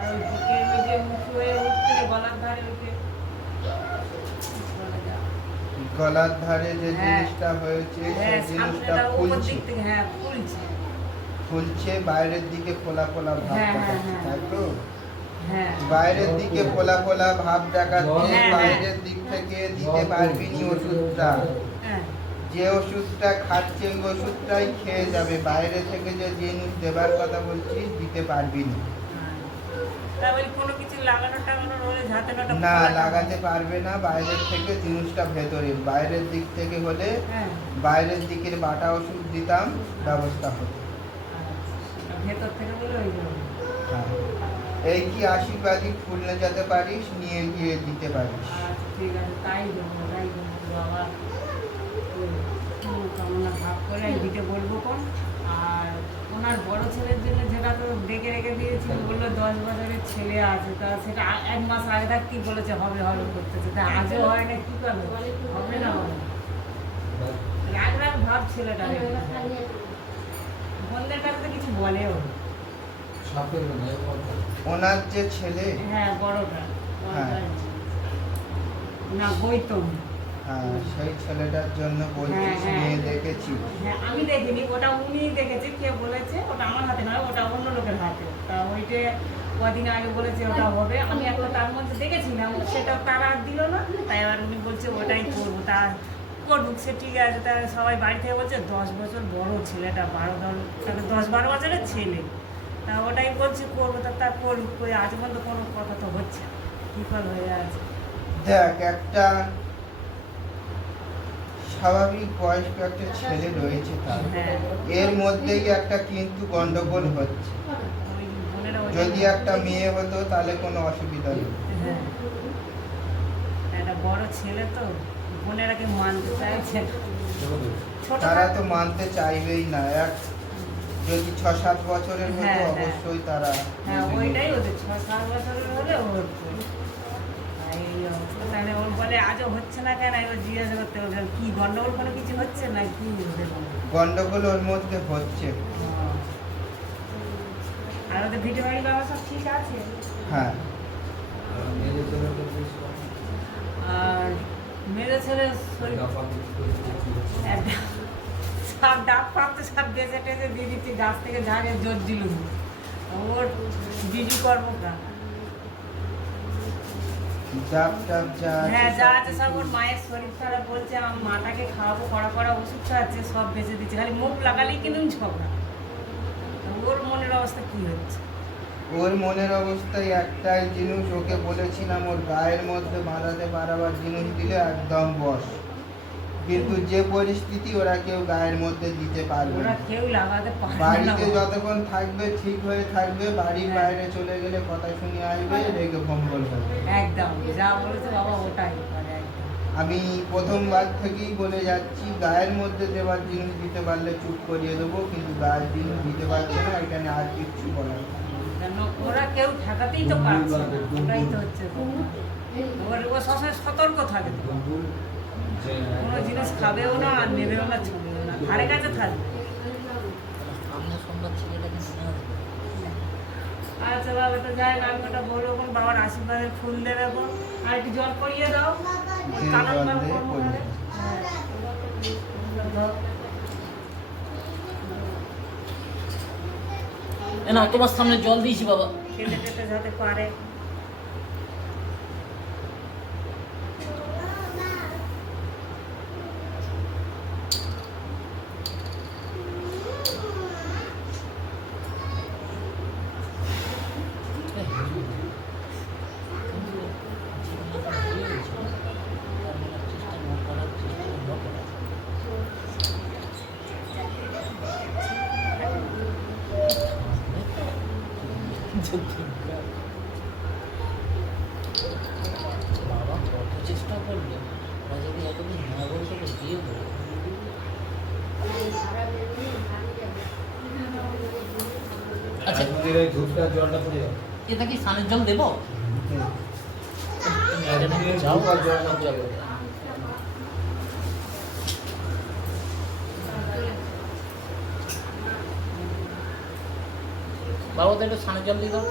আর ওই বুকের ওই যে উঁচু হয়ে উঠতে গলার ধারে ওই যে গলার ধারে যে হ্যাঁ। জিনিসটা হয়েছে হ্যাঁ, সেই জিনিসটা সামনেটা উপর ফুলছে, দিক থেকে হ্যাঁ ফুলছে। ফুলছে বাইরের দিকে ফোলা ফোলা ভাব হ্যাঁ, হ্যাঁ, দেখাচ্ছে, হ্যাঁ। তাই তো? হ্যাঁ বাইরের দিকে ফোলা ফোলা ভাব দেখাচ্ছে, হ্যাঁ, হ্যাঁ। বাইরের দিক থেকে দিতে পারবি নি ওষুধটা। হ্যাঁ যে ওষুধটা খাচ্ছে ওই ওষুধটাই খেয়ে যাবে, বাইরে থেকে যে জিনিস দেবার কথা বলছিস দিতে পারবি না। তারপরে কোনো কিছু লাগানো টাগানো হলে হাতে নাটা না লাগাতে পারবে না, বাইরের থেকে জিনিসটা ভেতরে, বাইরের দিক থেকে হলে হ্যাঁ বাইরের দিকের বাটা ওষুধ দিতাম, ব্যবস্থা হতো। ভেতর থেকে বলে ওই জন্য। হ্যাঁ, এই কি আশীর্বাদী ফুল নিয়ে যেতে পারিস, নিয়ে গিয়ে দিতে পারিস। আচ্ছা ঠিক আছে তাই দেবো বাবা। কামনা ভাব করে দিতে বলবো কোন। আর ওনার বড় ছেলের জন্য যেটা তো ডেকে রেখে দিয়েছি, বললো 10 বছরের ছেলে আছে, তা সেটা 1 মাস আগে থাকতেই বলেছে হবে হবে করতেছে, তা আজও হয় না, কি করবে, হবে না হবে না। রাগ রাগ ভাব ছেলেটা, বন্ধের কাছে তো কিছু বলেও না। ওনার যে ছেলে, হ্যাঁ বড়টা হ্যাঁ। না গৌতম। হ্যাঁ, সেই ছেলেটার জন্য বলছিস হ্যাঁ, হ্যাঁ। নিয়ে দেখেছি। হ্যাঁ আমি দেখিনি, ওটা উনি দেখেছে, কে বলেছে, ওটা আমার হাতে নয়, ওটা অন্য লোকের হাতে। তা ওইটা কদিন আগে বলেছে ওটা হবে, আমি একটা তার মধ্যে দেখেছিলাম, সেটা তারা দিল না, তাই এবার উনি বলছে ওটাই করবো, তা করুক সে ঠিক আছে। তা সবাই বাড়ি থেকে বলছে 10 বছর বড় ছেলেটা, 10-12 বছরের ছেলে, তা ওটাই বলছে করবো, তা করুক। ওই আজ পর্যন্ত কোনো কথা তো হচ্ছে না, বিফল হয়ে আছে। দেখ, একটা স্বাভাবিক বয়স্ক একটা ছেলে রয়েছে তার, হ্যাঁ এর মধ্যেই একটা কিন্তু গন্ডগোল হচ্ছে। ওই বোনেরা ওই যদি একটা মেয়ে হতো তাহলে কোনো অসুবিধা নেই। হ্যাঁ একটা বড় ছেলে তো, বোনেরা কেউ মানতে চাইছে না। ছোট তারা তো মানতে চাইবেই না, এক যদি 6-7 বছরের হতো হ্যাঁ, হ্যাঁ। অবশ্যই তারা হ্যাঁ ওইটাই ওদের 6-7 বছরের হলে ওর এই অবস্থা। তাহলে ওর বলে আজও হচ্ছে না কেন, এবার জিজ্ঞাসা করতে হবে কি গন্ডগোল, কোনো কিছু হচ্ছে না কি ওদের মধ্যে? গন্ডগোল ওর মধ্যে হচ্ছে। আর ওদের ভিটে বাড়ি বাবা সব ঠিক আছে? হ্যাঁ, আর মেরে ছেলে শরীর একটা সব ডাব পাচ্ছে, সব বেঁচে টেচে দিয়ে দিচ্ছি, গাছ থেকে ঝাড়ে জোর দিল ওর বিজু কর্মকার। ডাব টাব যা আছে হ্যাঁ যা সব আছে সব ওর মায়ের শরীর খারাপ, বলছে আমার মাটাকে খাওয়াবো, কড়া কড়া ওষুধ খাওয়াচ্ছে, সব বেঁচে দিচ্ছে, খালি মুখ লাগালেই কিন্তু ঝগড়া। ওর মনের অবস্থা কি হচ্ছে? ওর মনের অবস্থায় একটাই জিনিস, ওকে বলেছিলাম ওর গায়ের মধ্যে বাঁধাতে পারাবার জিনিস দিলে একদম বস, কিন্তু যে পরিস্থিতি ওরা কেউ গায়ের মধ্যে দিতে পারবে ওরা না। কেউ লাগাতে পারে না। বাড়িতে যতক্ষণ থাকবে ঠিক হয়ে থাকবে, বাড়ির হ্যাঁ। বাইরে চলে গেলে কথা শুনে আসবে, রেগে ভম্বল হবে। একদম যা বলেছে বাবা ওটাই করে একদম। আমি প্রথমবার থেকেই বলে যাচ্ছি, গায়ের মধ্যে দেওয়ার জিনিস দিতে পারলে চুপ করিয়ে দেবো, কিন্তু গায়ের জিনিস দিতে পারছে না, এখানে আর কিচ্ছু বলার নেই। কেন ওরা কেউ ঠেকাতেই তো পারছে না, ওটাই তো হচ্ছে কথা। ও সবসময় সতর্ক থাকে তো, কোনো জিনিস খাবেও না আর নেবেও না, ছবেও না, ধারে কাছে থাকবে। আচ্ছা বাবা তো যাই না, আমি ওটা বলবো কোন বাবার আশীর্বাদের ফুল দেবে কোন, আর একটু জল করিয়ে দাও ওই দিয়ে কানার জল বার দিয়ে করবো করিয়ে ঘরে। দাও। হ্যাঁ না তোমার সামনে জল দিয়েছি বাবা। খেতে টেতে যাতে পারে। বাবা কত চেষ্টা করলো, ওরা যদি এতদিন না বলতো তো বিয়ে করবো। আচ্ছা জলটা পড়ে যাবে। এটা কি স্নানের জল দেবো? যাও আর জলটা যাবে। বাবা তো একটু স্নানের জল দিয়ে দাও।